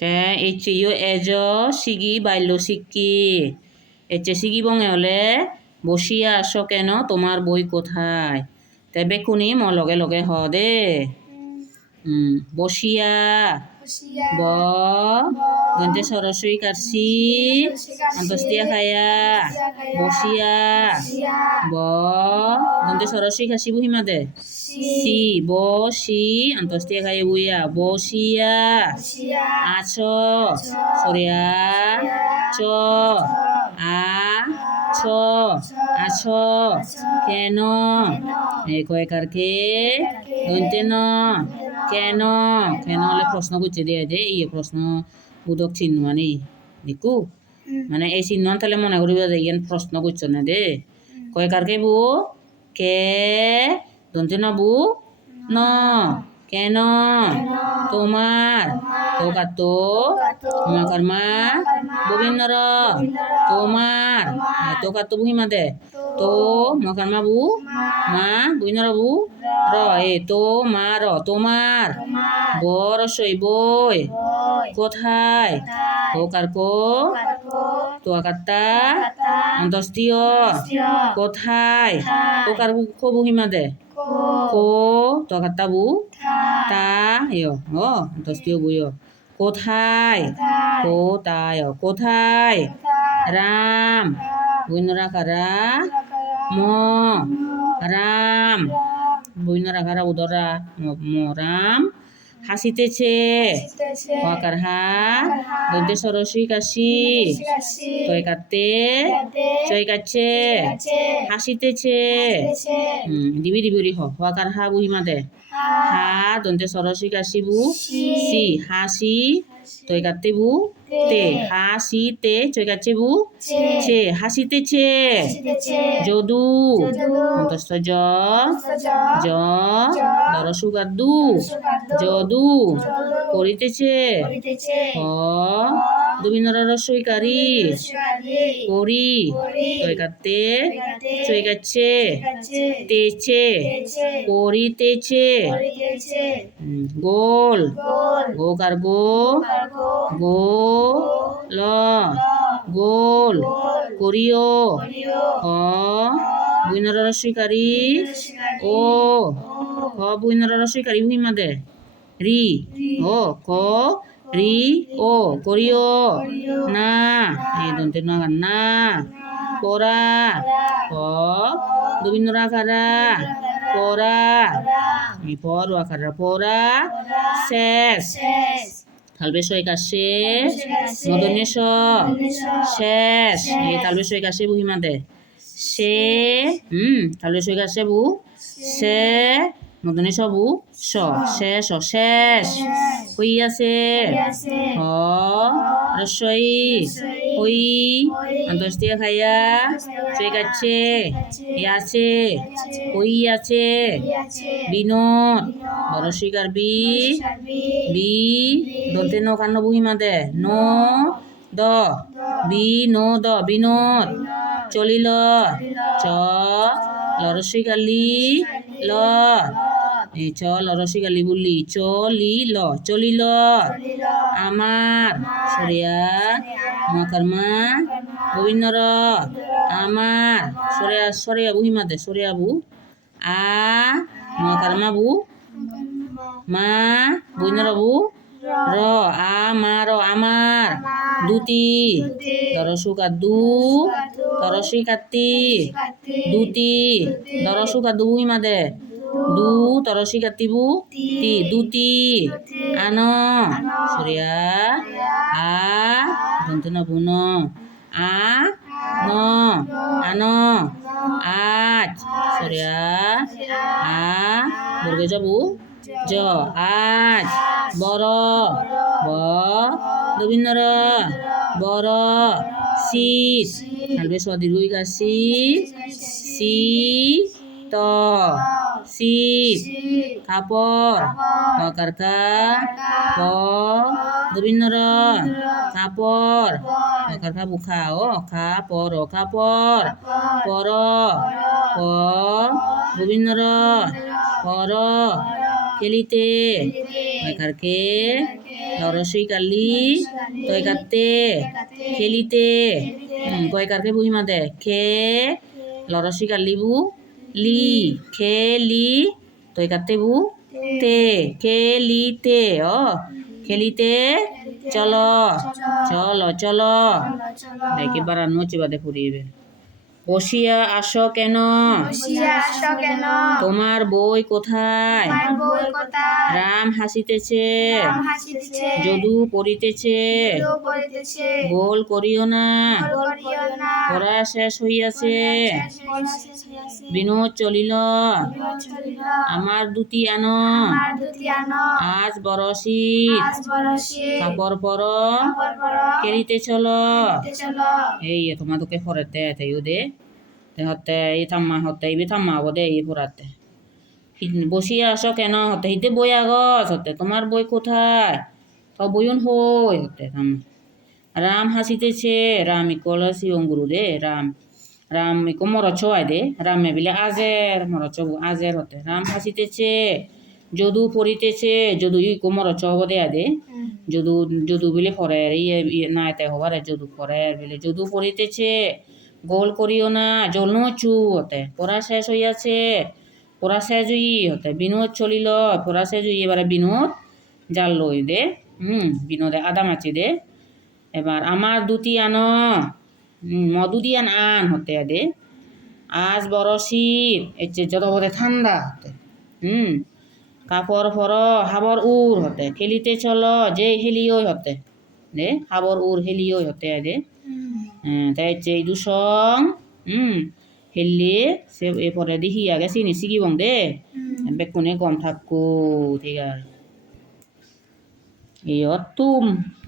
Ijo ejo sigi বাইলো Sikki সিগি বঙে হলে বসিয়া আসো কেন তোমার বই কোথায় বেকুনি ম লগে লগে হ দে বসিয়া ব দন্তে সরস্বই কাটছি অন্তস্তিয়া খায়া বসিয়া ব দন্তে সরস্বই খাসি বুহিমা দে সি বসি অন্তস্তিয়া খাইয়া বুইয়া বসিয়া আছো সরিয়া চ আছো কেন কয়কারকে দন্তে ন কেন কেন হলে প্রশ্ন করছে দিয়ে দে ইয়ে প্রশ্ন উদক চিহ্ন মানে দেখু মানে এই চিহ্ন তাহলে মনে করিব ইয়ান প্রশ্ন করছো না দে কয়কারকে বু কে দন্তে ন বু ন কেন তোমার তো কাতো তোমার মা গোবিন্দর তোমার তো কাতো বুহিমা দে তো মকার মা বু মা বুইনর বু র তো মা র তোমার বড় সই বই কোথায় কার কো তো কাত্তা অন্তস্তীয় কোথায় কার কো বুহিমা দে কো তো কাত্তা বু তা অন্তস্তীয় বুয় কোথায় কোথায় রাম বুইনরা কারা ম রাম বুইনরা কারা উদরা ম রাম হাসিতেছে ওয়াকার হা দন্তে সরস্বই কাশি তয় কাটতে চয় কাটছে হাসিতেছে দিবি দিবি হ ওয়াকার হা বুহিমা দে হা দন্তে সরস্বই কাশি বু সি হাসি তয় কাটতে বু তে হাসি তে চয় কাটছে বু ছে হাসিতেছে যদু অন্তস্থ জ দরসুগাদু যদু করিতেছে দুবিন্দর রসইকারী করি তয় কাটতে চয় কাটছে তেছে করিতেছে গোল কার গো ল গোল করিও বুইনর রসইকারী ও বুইনর রসইকারী বুহিমা দে রি ক রি ও করিও না দন্তে না পড়া দুবিন্দর আকারা পড়া পর আকারা পড়া শেষ তালবে সই কাশে মদনে শেষ তালবে সই কাশে বুহিমা দে সে তালবে সই কাশে বু সে মদনে বু শেষ শেষ হই আছে রসই হই অন্তস্তিয়া খাইয়া চই কাটছে আছে হই আছে বিনোদ বরশিকার বি দন্তে ন কান্ন বুহিমা দে ন দ বিনোদ চলিল চ লরসিকালি ল চ লরসিকালি বললি চলিল আমার সরিয়া মকার মা গোবিন্দর আমার সরিয়া বুহিমা দে সরিয়া বু মকার মা বু মা গোবিন্দর বু র আমার দুতি দরসুকার তরসিকাতি দুতি দরসুকার বুহিমা দে তরসিকাতি বু দুতি আন সরিয়া দন্তে ন বুন আন আজ সরিয়া বর্গে যাবু জ আজ বড় গোবিন্দর বড় শীত তালবে সদীর্ঘই কাশি শীত কাপড় কারকা গোবিন্দর কাপড় কারকা বুখা কাপড় পর গোবিন্দর পর খেলিতে কারকে লরসই কালি তয় কাতে খেলিতে কয় কারকে বুঝিমা দে খে লরসই কালি বু লি খেলি তয় কাতে বু তে খেলিতে খেলিতে চলো চলো চলো দেখি বাড়ানো হচ্ছে বাদে ফুরিয়ে বসিয়া আসো কেন তোমার বই কোথায় রাম হাসিতেছে যদু পড়িতেছে গোল করিও না পড়া শেষ হইয়াছে বিনোদ চলিল আমার দুটি আনো আজ বড় শীত কাপড় পর খেলিতে চলো এই তোমাদেরকে পড়াতে তাইও দে হতে এই থাম্মা হতে এই থাম্মা হবো দে এই পড়াতে বসিয়া আসো কেন হতে হিতে বই আগত হতে তোমার বই কোথায় তো বইন হই হতে থাম্মা রাম হাসিতেছে রাম ইকল শিবঙ্গুরু দে রাম রাম ইকো মরচ আয় দে রামে বিলে আজের মরচ আজের হতে রাম হাসিতেছে যদু পড়িতেছে যদু ইকো মরচ হবো দে আদে যদু যদু বিলে পরে ইয়ে নাইতে হবার যদু পরে বিলে যদু পড়িতেছে গোল করিও না জল চু হতে পড়া শেষ হইয়াছে পড়া শেষ হই হতে বিনোদ চলিল পড়া শেষ হই এবারে বিনোদ জাল লই দে বিনোদে আদা মাছি দে এবার আমার দুটি আনো মধু দিয়ান আন হতে দে আজ বড় শীত এর যত বলে ঠান্ডা হতে কাপড় ফর হাবর উর হতে খেলিতে চলো যে হেলিও হতে দে হাবর উর হেলিও হতে দে তাই এই দুসং হেললে সে এরপরে দেখি আগে চিনি শিখিবং দে বেকুনে গম থাকো ঠিক আছে এই তুম